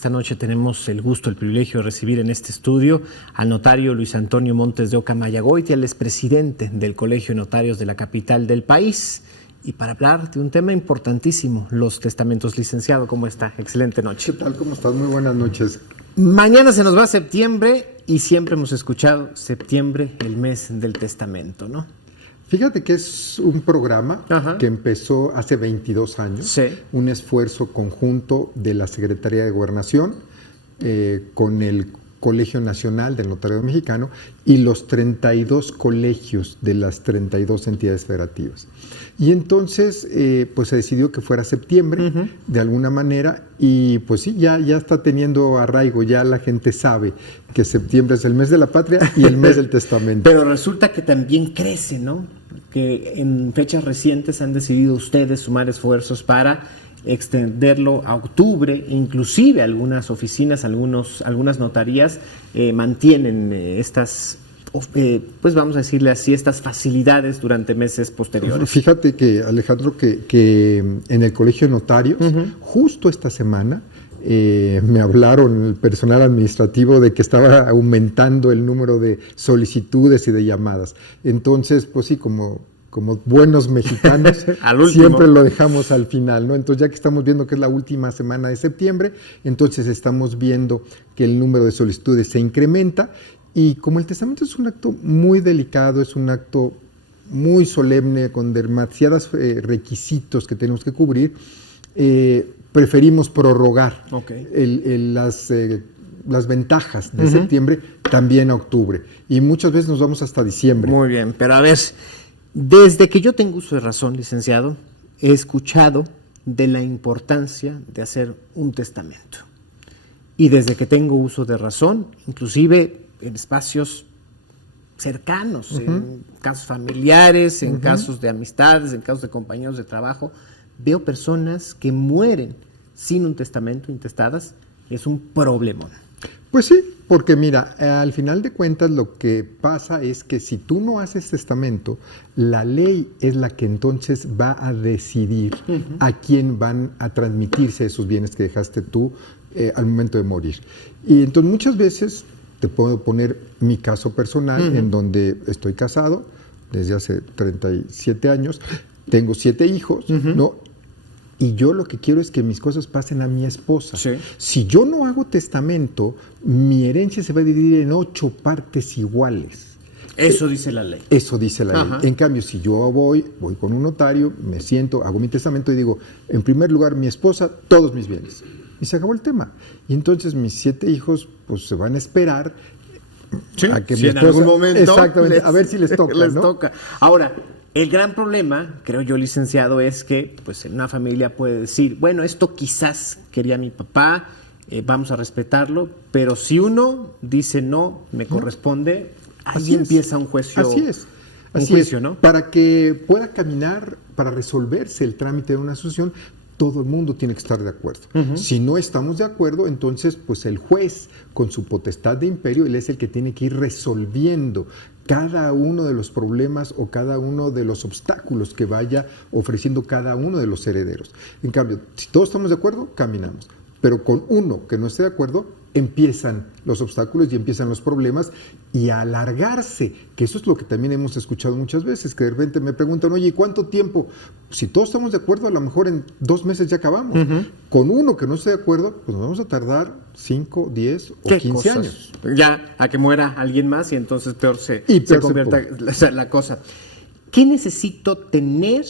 esta noche tenemos el gusto, el privilegio de recibir en este estudio al notario Luis Antonio Montes de Oca Mayagoitia, el expresidente del Colegio de Notarios de la capital del país. Y para hablar de un tema importantísimo, los testamentos. Licenciado, ¿cómo está? Excelente noche. ¿Qué tal? ¿Cómo estás? Muy buenas noches. Mañana se nos va septiembre y siempre hemos escuchado septiembre, el mes del testamento, ¿no? Fíjate que es un programa que empezó hace 22 años, sí. Un esfuerzo conjunto de la Secretaría de Gobernación con el Colegio Nacional del Notariado Mexicano y los 32 colegios de las 32 entidades federativas. Y entonces pues se decidió que fuera septiembre de alguna manera y pues sí, ya está teniendo arraigo, ya la gente sabe que septiembre es el mes de la patria y el mes del testamento. Pero resulta que también crece, ¿no? Que en fechas recientes han decidido ustedes sumar esfuerzos para extenderlo a octubre, inclusive algunas oficinas, algunas notarías mantienen estas, pues vamos a decirle así, estas facilidades durante meses posteriores. Fíjate que, Alejandro, que en el Colegio de Notarios, justo esta semana, me hablaron el personal administrativo de que estaba aumentando el número de solicitudes y de llamadas. Entonces, pues sí, como buenos mexicanos, siempre lo dejamos al final, ¿no? Entonces, ya que estamos viendo que es la última semana de septiembre, entonces estamos viendo que el número de solicitudes se incrementa y como el testamento es un acto muy delicado, es un acto muy solemne, con demasiados requisitos que tenemos que cubrir, preferimos prorrogar las ventajas de septiembre también a octubre y muchas veces nos vamos hasta diciembre. Muy bien, pero a ver, desde que yo tengo uso de razón, licenciado, he escuchado de la importancia de hacer un testamento. Y desde que tengo uso de razón, inclusive en espacios cercanos, en casos familiares, en casos de amistades, en casos de compañeros de trabajo, veo personas que mueren sin un testamento, intestadas, es un problemón. Pues sí, porque mira, al final de cuentas lo que pasa es que si tú no haces testamento, la ley es la que entonces va a decidir a quién van a transmitirse esos bienes que dejaste tú al momento de morir. Y entonces muchas veces, te puedo poner mi caso personal, en donde estoy casado desde hace 37 años, tengo 7 hijos, ¿no? Y yo lo que quiero es que mis cosas pasen a mi esposa. Sí. Si yo no hago testamento, mi herencia se va a dividir en 8 partes iguales. Eso dice la ley. Eso dice la ley. En cambio, si yo voy con un notario, me siento, hago mi testamento y digo, en primer lugar, mi esposa, todos mis bienes. Y se acabó el tema. Y entonces mis 7 hijos, pues se van a esperar a que mi esposa, en algún momento, exactamente, a ver si les toca. Les ¿no? toca. Ahora, el gran problema, creo yo, licenciado, es que pues en una familia puede decir, bueno, esto quizás quería mi papá, vamos a respetarlo, pero si uno dice no, me corresponde, ahí empieza un juicio. Así es. Un juicio, ¿no? Para que pueda caminar, para resolverse el trámite de una sucesión, todo el mundo tiene que estar de acuerdo. Si no estamos de acuerdo, entonces pues el juez, con su potestad de imperio, él es el que tiene que ir resolviendo cada uno de los problemas o cada uno de los obstáculos que vaya ofreciendo cada uno de los herederos. En cambio, si todos estamos de acuerdo, caminamos. Pero con uno que no esté de acuerdo, empiezan los obstáculos y empiezan los problemas y a alargarse, que eso es lo que también hemos escuchado muchas veces, que de repente me preguntan, oye, ¿y cuánto tiempo? Si todos estamos de acuerdo, a lo mejor en 2 meses ya acabamos. Con uno que no esté de acuerdo, pues nos vamos a tardar 5, 10 o 15 años. Ya a que muera alguien más y entonces peor se convierta la cosa. ¿Qué necesito tener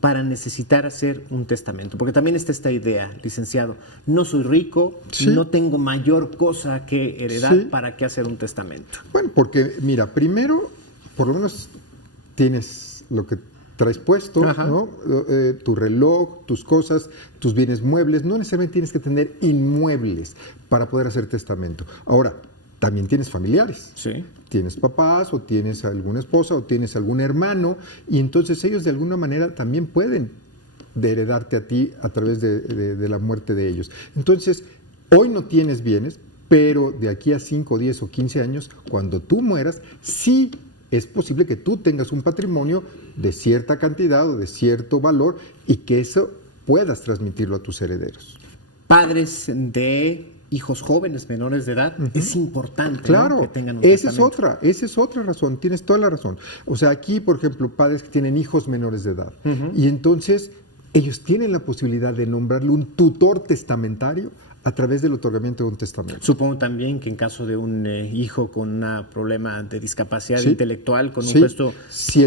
para necesitar hacer un testamento? Porque también está esta idea, licenciado, no soy rico, no tengo mayor cosa que heredar, ¿para qué hacer un testamento? Bueno, porque mira, primero, por lo menos tienes lo que traes puesto, ¿no? Tu reloj, tus cosas, tus bienes muebles, no necesariamente tienes que tener inmuebles para poder hacer testamento. Ahora, también tienes familiares. Sí. Tienes papás o tienes alguna esposa o tienes algún hermano y entonces ellos de alguna manera también pueden heredarte a ti a través de la muerte de ellos. Entonces, hoy no tienes bienes, pero de aquí a 5, 10 o 15 años, cuando tú mueras, sí es posible que tú tengas un patrimonio de cierta cantidad o de cierto valor y que eso puedas transmitirlo a tus herederos. Padres de hijos jóvenes, menores de edad, es importante, claro, ¿no?, que tengan un esa testamento. es otra razón, tienes toda la razón. O sea, aquí, por ejemplo, padres que tienen hijos menores de edad, y entonces ellos tienen la posibilidad de nombrarle un tutor testamentario a través del otorgamiento de un testamento. Supongo también que en caso de un hijo con un problema de discapacidad Sí. intelectual, con un Sí. puesto,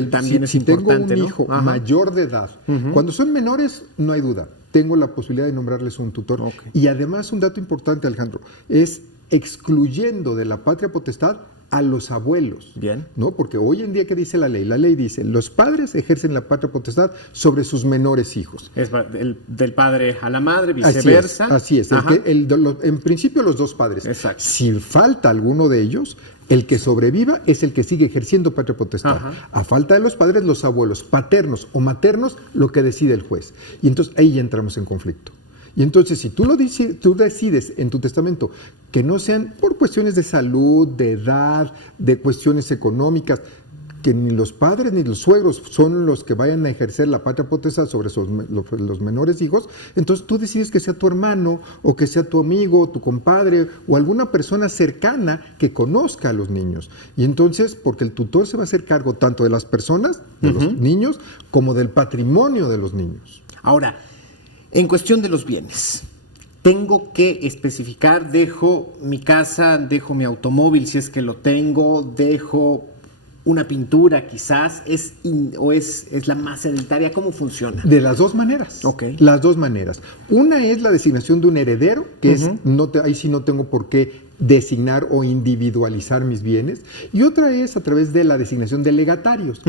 también es si tengo importante, un ¿no? hijo Ajá. mayor de edad, cuando son menores, no hay duda, tengo la posibilidad de nombrarles un tutor. Ok. Y además, un dato importante, Alejandro, es excluyendo de la patria potestad a los abuelos. Bien. ¿No? Porque hoy en día, ¿qué dice la ley? La ley dice, los padres ejercen la patria potestad sobre sus menores hijos. Es del padre a la madre, viceversa. Así es. Ajá. En principio los dos padres. Exacto. Si falta alguno de ellos, el que sobreviva es el que sigue ejerciendo patria potestad. Ajá. A falta de los padres, los abuelos, paternos o maternos, lo que decide el juez. Y entonces ahí ya entramos en conflicto. Y entonces, si tú decides en tu testamento que no sean por cuestiones de salud, de edad, de cuestiones económicas, que ni los padres ni los suegros son los que vayan a ejercer la patria potestad sobre los menores hijos, entonces tú decides que sea tu hermano o que sea tu amigo, tu compadre o alguna persona cercana que conozca a los niños. Y entonces, porque el tutor se va a hacer cargo tanto de las personas, de los niños, como del patrimonio de los niños. Ahora, en cuestión de los bienes, tengo que especificar, dejo mi casa, dejo mi automóvil si es que lo tengo, dejo una pintura quizás, es la más hereditaria, ¿cómo funciona? De las dos maneras. Ok. Las dos maneras. Una es la designación de un heredero, que es, ahí sí no tengo por qué designar o individualizar mis bienes. Y otra es a través de la designación de legatarios.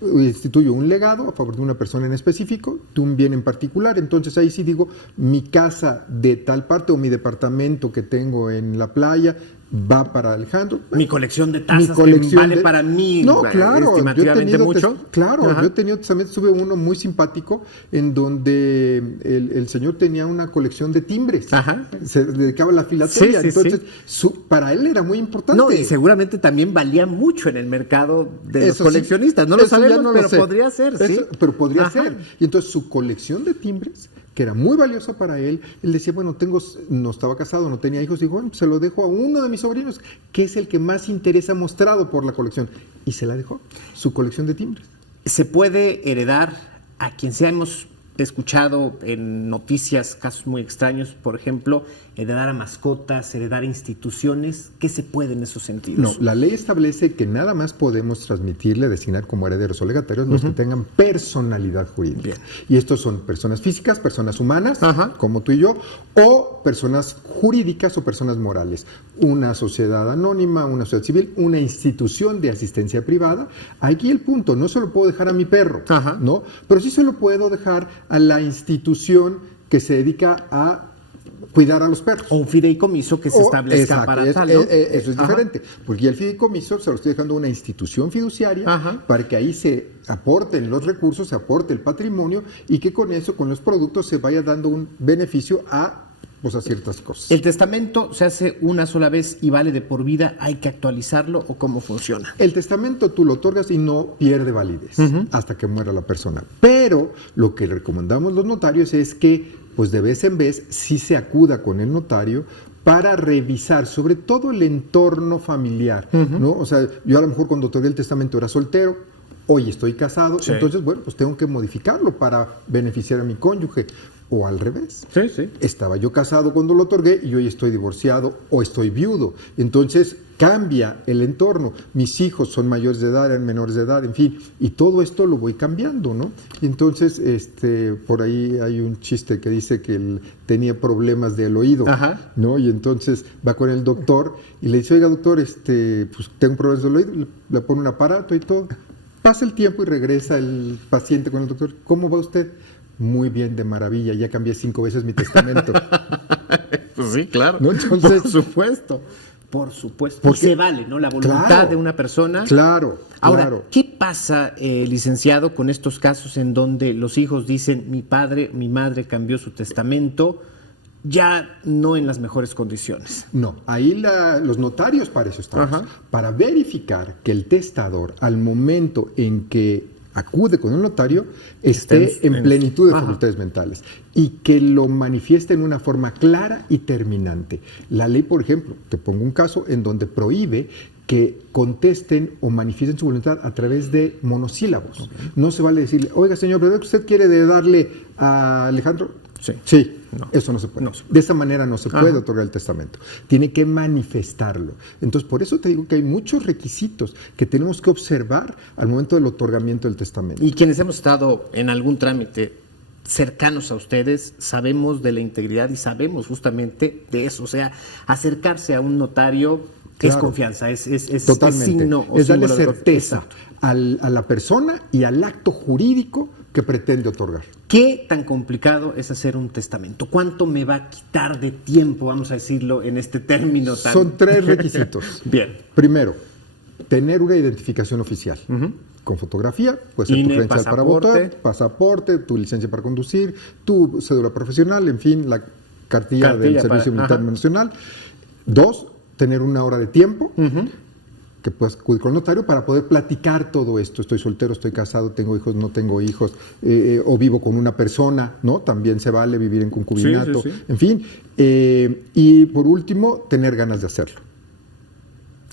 Instituyo un legado a favor de una persona en específico, de un bien en particular. Entonces ahí sí digo, mi casa de tal parte o mi departamento que tengo en la playa va para Alejandro. Mi colección de tazas que vale para mí estimativamente mucho. Yo he tenido testamentos, tuve uno muy simpático en donde el señor tenía una colección de timbres. Ajá. Se dedicaba a la filatelia. Sí, entonces, para él era muy importante. No, y seguramente también valía mucho en el mercado de los coleccionistas. No lo eso sabemos, ya no lo pero sé. podría ser, ¿sí? Pero podría Ajá. ser. Y entonces su colección de timbres, que era muy valiosa para él decía, bueno, no estaba casado, no tenía hijos, dijo, bueno, pues se lo dejo a uno de mis sobrinos, que es el que más interés ha mostrado por la colección. Y se la dejó, su colección de timbres. ¿Se puede heredar a quien sea? Hemos escuchado en noticias casos muy extraños, por ejemplo, heredar a mascotas, heredar a instituciones. ¿Qué se puede en esos sentidos? No, la ley establece que nada más podemos transmitirle, designar como herederos o legatarios los que tengan personalidad jurídica. Bien. Y estos son personas físicas, personas humanas, Ajá. como tú y yo, o personas jurídicas o personas morales. Una sociedad anónima, una sociedad civil, una institución de asistencia privada. Aquí el punto, no se lo puedo dejar a mi perro, Ajá. ¿no? Pero sí se lo puedo dejar a la institución que se dedica a cuidar a los perros. O un fideicomiso que se establezca Exacto, para tal, ¿no? Eso es Ajá. diferente, porque ya el fideicomiso se lo estoy dejando a una institución fiduciaria Ajá. para que ahí se aporten los recursos, se aporte el patrimonio y que con eso, con los productos, se vaya dando un beneficio a ciertas cosas. ¿El testamento se hace una sola vez y vale de por vida? ¿Hay que actualizarlo o cómo funciona? El testamento tú lo otorgas y no pierde validez hasta que muera la persona. Pero lo que recomendamos los notarios es que, pues de vez en vez, sí se acuda con el notario para revisar, sobre todo el entorno familiar, ¿no? O sea, yo a lo mejor cuando otorgué el testamento era soltero, hoy estoy casado, Sí. entonces, bueno, pues tengo que modificarlo para beneficiar a mi cónyuge. O al revés. Sí, sí. Estaba yo casado cuando lo otorgué y hoy estoy divorciado o estoy viudo. Entonces cambia el entorno. Mis hijos son mayores de edad, eran menores de edad, en fin. Y todo esto lo voy cambiando, ¿no? Y entonces, por ahí hay un chiste que dice que él tenía problemas del oído, Ajá. ¿no? Y entonces va con el doctor y le dice, oiga, doctor, pues tengo problemas del oído. Le pone un aparato y todo. Pasa el tiempo y regresa el paciente con el doctor. ¿Cómo va usted? Muy bien, de maravilla, ya cambié 5 veces mi testamento. Pues sí, claro. ¿No? Entonces, por supuesto. Por supuesto. Porque- Y se vale, ¿no? La voluntad Claro, de una persona. Claro, Ahora, claro. ¿qué pasa, licenciado, con estos casos en donde los hijos dicen, mi padre, mi madre cambió su testamento, ya no en las mejores condiciones? No, ahí los notarios para eso estamos, Ajá. para verificar que el testador, al momento en que acude con un notario esté en plenitud de facultades mentales y que lo manifieste en una forma clara y terminante. La ley, por ejemplo, te pongo un caso en donde prohíbe que contesten o manifiesten su voluntad a través de monosílabos. Okay. No se vale decirle, oiga señor, ¿verdad que usted quiere darle a Alejandro? Sí. Sí. No. Eso no se puede. De esa manera no se puede otorgar el testamento. Tiene que manifestarlo. Entonces, por eso te digo que hay muchos requisitos que tenemos que observar al momento del otorgamiento del testamento. Y quienes hemos estado en algún trámite cercanos a ustedes, sabemos de la integridad y sabemos justamente de eso. O sea, acercarse a un notario es confianza, es signo o es darle certeza a la persona y al acto jurídico que pretende otorgar. ¿Qué tan complicado es hacer un testamento? ¿Cuánto me va a quitar de tiempo, vamos a decirlo en este término tan... Son 3 requisitos. Bien. Primero, tener una identificación oficial. Con fotografía, puede ser tu credencial para votar, pasaporte, tu licencia para conducir, tu cédula profesional, en fin, la cartilla del Servicio Militar Nacional. 2, tener una hora de tiempo que puedas acudir con el notario para poder platicar todo esto. Estoy soltero, estoy casado, tengo hijos, no tengo hijos, o vivo con una persona, ¿no? También se vale vivir en concubinato, en fin. Y por último, tener ganas de hacerlo.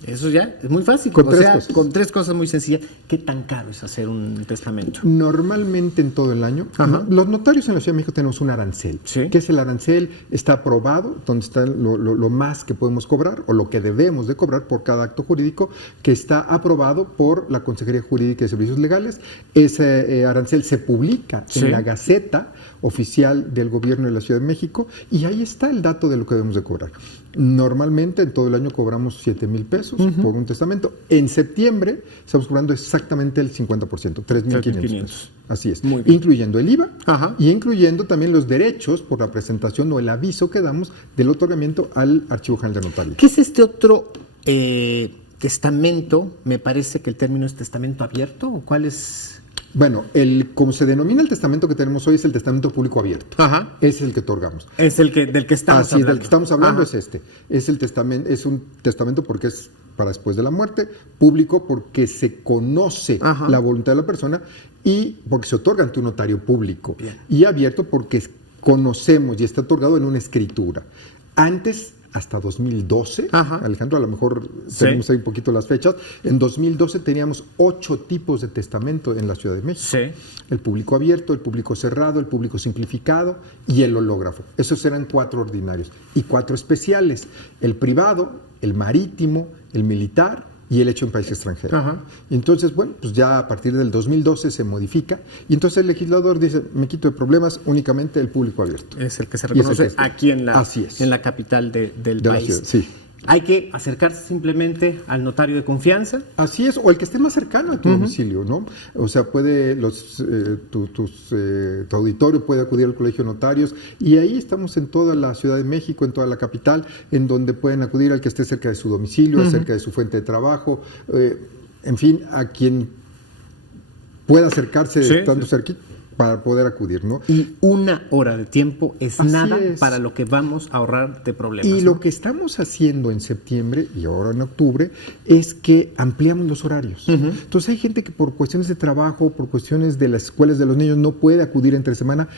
Eso ya es muy fácil. Con tres cosas muy sencillas. ¿Qué tan caro es hacer un testamento? Normalmente en todo el año. Los notarios en la Ciudad de México tenemos un arancel. ¿Sí? Que es el arancel, está aprobado, donde está lo más que podemos cobrar o lo que debemos de cobrar por cada acto jurídico, que está aprobado por la Consejería Jurídica y Servicios Legales. Ese arancel se publica en la Gaceta Oficial del Gobierno de la Ciudad de México y ahí está el dato de lo que debemos de cobrar. Normalmente en todo el año cobramos 7,000 pesos por un testamento. En septiembre estamos cobrando exactamente el 50%, 3,500. Así es, incluyendo el IVA y incluyendo también los derechos por la presentación o el aviso que damos del otorgamiento al Archivo General de Notaría. ¿Qué es este otro testamento? Me parece que el término es testamento abierto, ¿o cuál es...? Bueno, como se denomina el testamento que tenemos hoy es el testamento público abierto. Ese es el que otorgamos. Es el que del que estamos hablando. Así es, del que estamos hablando es este. Es el testamento, es un testamento porque es para después de la muerte, público porque se conoce la voluntad de la persona y porque se otorga ante un notario público. Bien. Y abierto porque conocemos y está otorgado en una escritura. Antes, hasta 2012, Alejandro, a lo mejor tenemos ahí un poquito las fechas, en 2012 teníamos 8 tipos de testamento en la Ciudad de México. Sí. El público abierto, el público cerrado, el público simplificado y el hológrafo. Esos eran 4 ordinarios y 4 especiales, el privado, el marítimo, el militar y el hecho en país extranjero. Entonces, bueno, pues ya a partir del 2012 se modifica y entonces el legislador dice, me quito de problemas, únicamente el público abierto. Es el que se reconoce aquí en la capital del país. La ciudad, sí. Hay que acercarse simplemente al notario de confianza. Así es, o el que esté más cercano a tu domicilio, ¿no? O sea, puede tu auditorio puede acudir al Colegio de Notarios y ahí estamos en toda la Ciudad de México, en toda la capital, en donde pueden acudir al que esté cerca de su domicilio, cerca de su fuente de trabajo, en fin, a quien pueda acercarse estando cerquita para poder acudir, ¿no? Y 1 hora de tiempo es nada para lo que vamos a ahorrar de problemas. Y lo que estamos haciendo en septiembre y ahora en octubre es que ampliamos los horarios. Entonces hay gente que por cuestiones de trabajo, por cuestiones de las escuelas de los niños no puede acudir entre semana.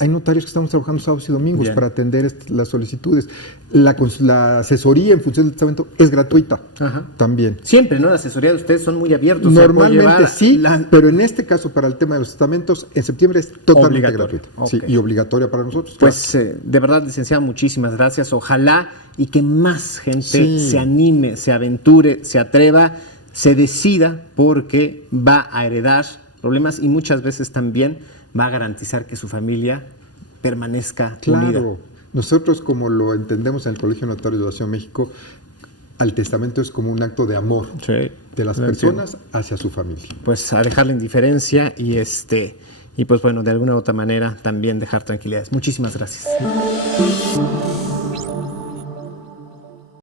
Hay notarios que estamos trabajando sábados y domingos para atender las solicitudes. La asesoría en función del testamento es gratuita también. Siempre, ¿no? La asesoría de ustedes son muy abiertos. Normalmente sí, pero en este caso para el tema de los testamentos, en septiembre es totalmente gratuita. Sí, y obligatoria para nosotros. Pues de verdad, licenciado, muchísimas gracias. Ojalá y que más gente se anime, se aventure, se atreva, se decida, porque va a heredar problemas y muchas veces también va a garantizar que su familia permanezca unida. Nosotros, como lo entendemos en el Colegio de Notarios de la Ciudad de México, al testamento es como un acto de amor de las personas hacia su familia. Pues a dejar la indiferencia y pues bueno, de alguna u otra manera también dejar tranquilidades. Muchísimas gracias.